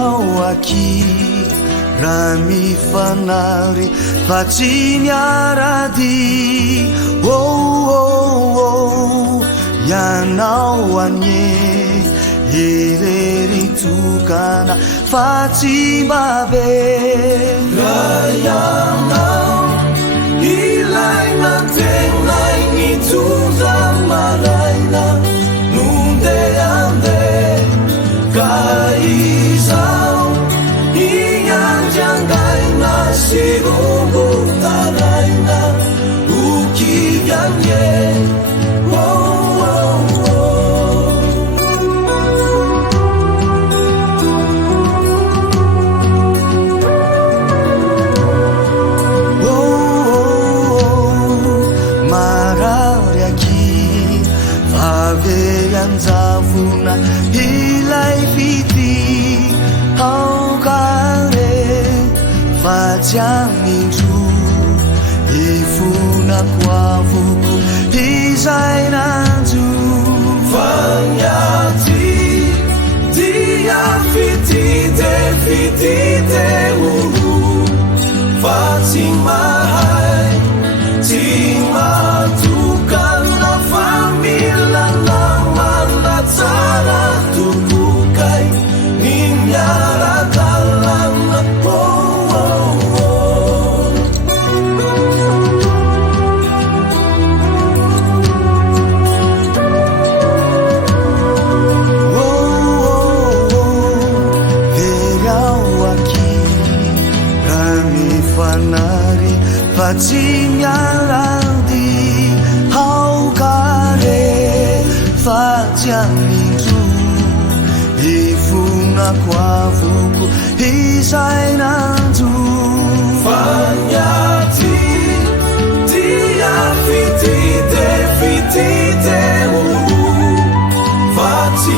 ao aqui raha mifanary fa tsy miarady ianao anye irery tokana fa tsy mbabe raha ianao ilaina tegnay mitondra maraina nondeande ka izao ianjangaina sirungu taraina ukiganye zavuna ilay fity aokare fa tsy amindro ifonako avoko izay nanjo fanyaty dia fitite olo fa tsy mahay tsy matokana familana tsara tukukai ninyarakalana veriao aqui ramifanary fa tsy miarady aokare fa tsy amindro ifonako avoko izay nanjo fanyaty dia fitite olo fa tsy